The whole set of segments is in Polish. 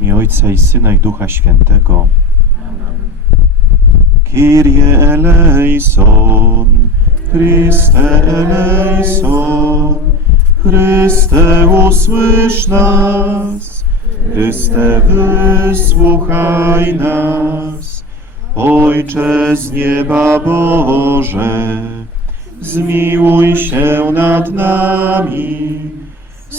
i Ojca i Syna i Ducha Świętego. Kyrie eleison, Chryste eleison, Chryste usłysz nas, Chryste wysłuchaj nas. Ojcze z nieba Boże, zmiłuj się nad nami.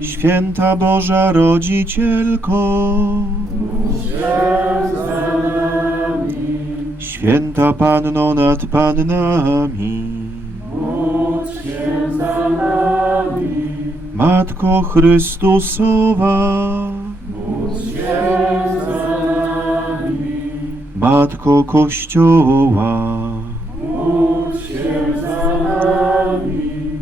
Święta Boża Rodzicielko, Święta Panno nad Pannami, Matko Chrystusowa, Matko Kościoła,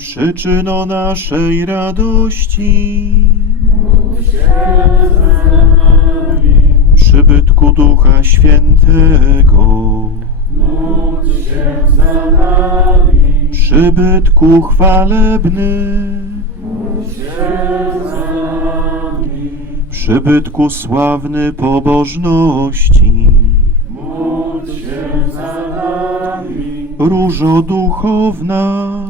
przyczyno naszej radości, przybytku Ducha Świętego, przybytku chwalebny, przybytku sławny pobożności, różo duchowna,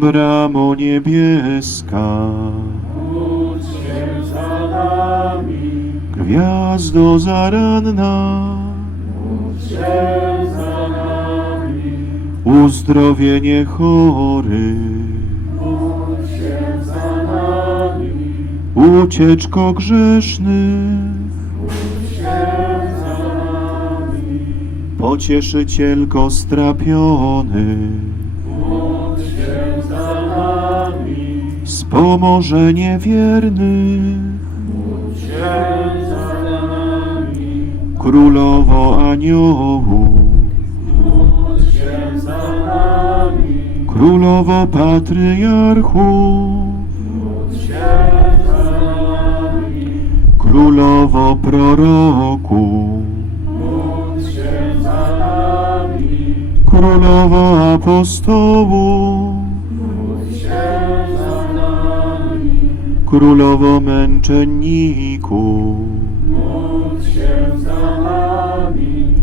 bramo niebieska, gwiazdo zaranna, uzdrowienie chorych, ucieczko grzesznych, pocieszycielko strapionych, wspomoże niewiernych. Królowo aniołów, Królowo patriarchów, Królowo proroków, Królowo apostołów, królowo męczenników,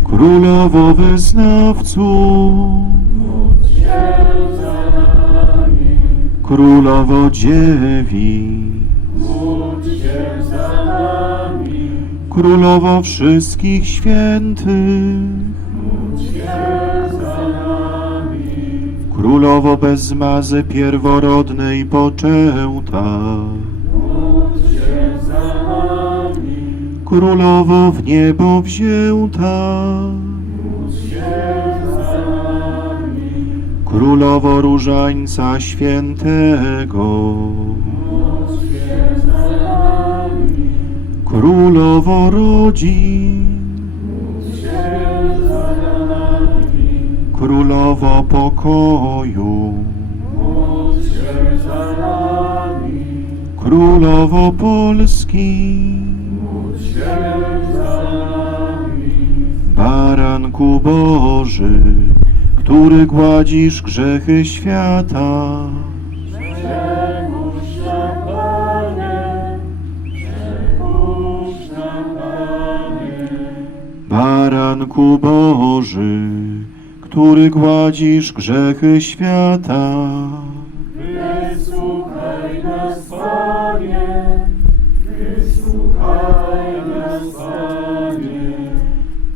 królowo wyznawców, królowo dziewic, królowo wszystkich świętych, królowo bez zmazy pierworodnej poczęta, królowo w niebo wzięta, królowo różańca świętego, królowo rodzin, królowo pokoju, królowo Polski, baranku Boży, który gładzisz grzechy świata. Baranku Boży, który gładzisz grzechy świata. Wysłuchaj nas, Panie,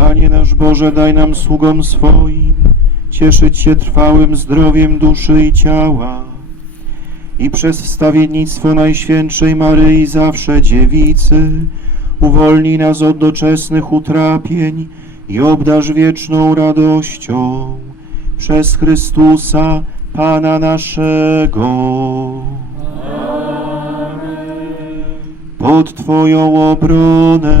Panie nasz Boże, daj nam sługom swoim cieszyć się trwałym zdrowiem duszy i ciała i przez wstawiennictwo Najświętszej Maryi zawsze dziewicy uwolnij nas od doczesnych utrapień i obdarz wieczną radością przez Chrystusa Pana naszego. Pod Twoją obronę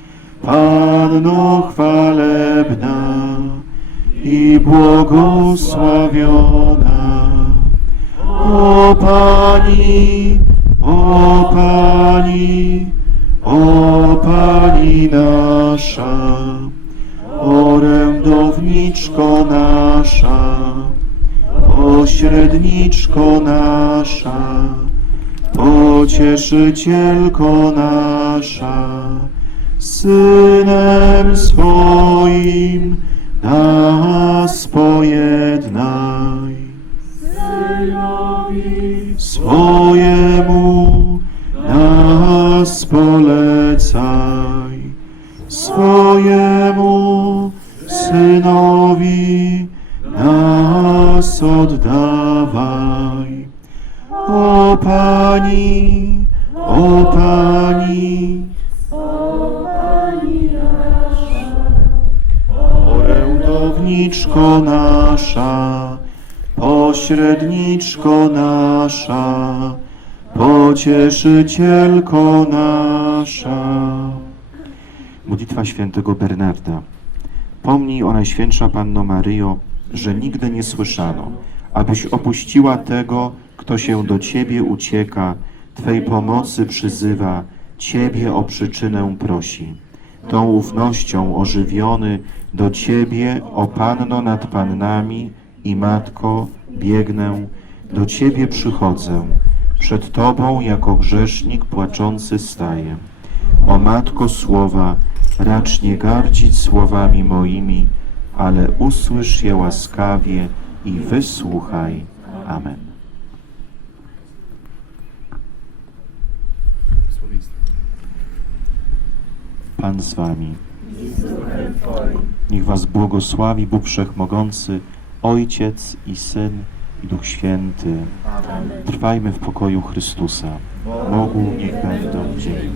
Panno chwalebna i błogosławiona. O Pani, o Pani, o Pani nasza, orędowniczko nasza, pośredniczko nasza, Pocieszycielko nasza, Synem swoim nas pojednaj. Synowi Swojemu nas polecaj, swojemu Synowi orędowniczko nasza, pośredniczko nasza, pocieszycielko nasza. Modlitwa świętego Bernarda. Pomnij o Najświętsza Panno Maryjo, że nigdy nie słyszano, abyś opuściła tego, kto się do Ciebie ucieka, Twej pomocy przyzywa, Ciebie o przyczynę prosi. Tą ufnością ożywiony do Ciebie, o Panno nad Pannami i Matko, biegnę, do Ciebie przychodzę. Przed Tobą jako grzesznik płaczący staję. O Matko Słowa, racz nie gardzić słowami moimi, ale usłysz je łaskawie i wysłuchaj. Amen. Pan z Wami. Niech Was błogosławi Bóg Wszechmogący, Ojciec i Syn i Duch Święty. Trwajmy w pokoju Chrystusa. Bogu niech będą dzięki.